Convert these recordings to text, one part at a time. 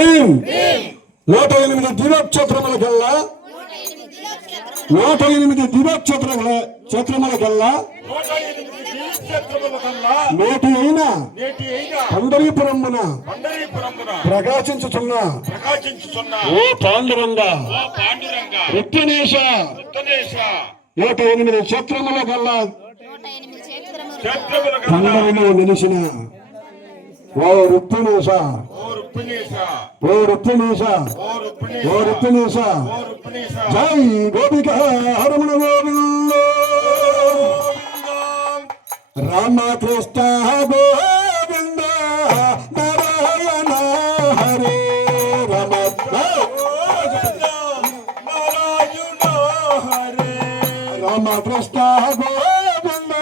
భీం 108 దివ్యక్షేత్రములకల్లా 108 దివ్యక్షేత్రములకల్లా నేటి అయిన పండరీపురమున ప్రకాశించుచున్న ఓ పాండురంగ రుక్మిణేశ 108 క్షేత్రములకల్లా పండరిలో నిలిచిన ఓ రుక్మిణేశ జై గోపికా హరమణ గోవింద రామకృష్ణ గోవింద నారాయణ హరే రామకృష్ణ గోవింద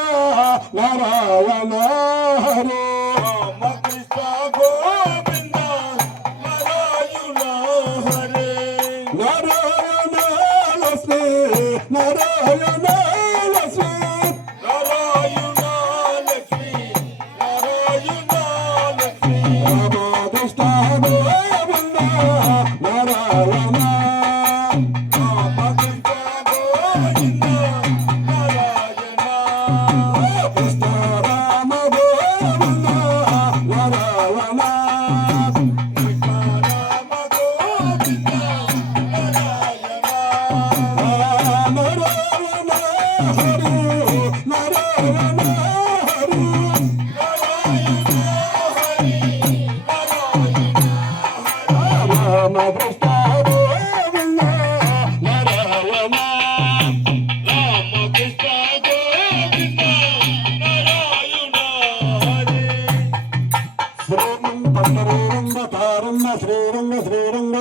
నారాయణ హరే నారాయణ లక్ష్మీ నారాయణ లక్ష్మీ రామకృష్ణ గోవింద నారాయణ కృష్ణ రామ గోవింద నారాయణ శ్రీరంగ శ్రీరంగ శ్రీరంగ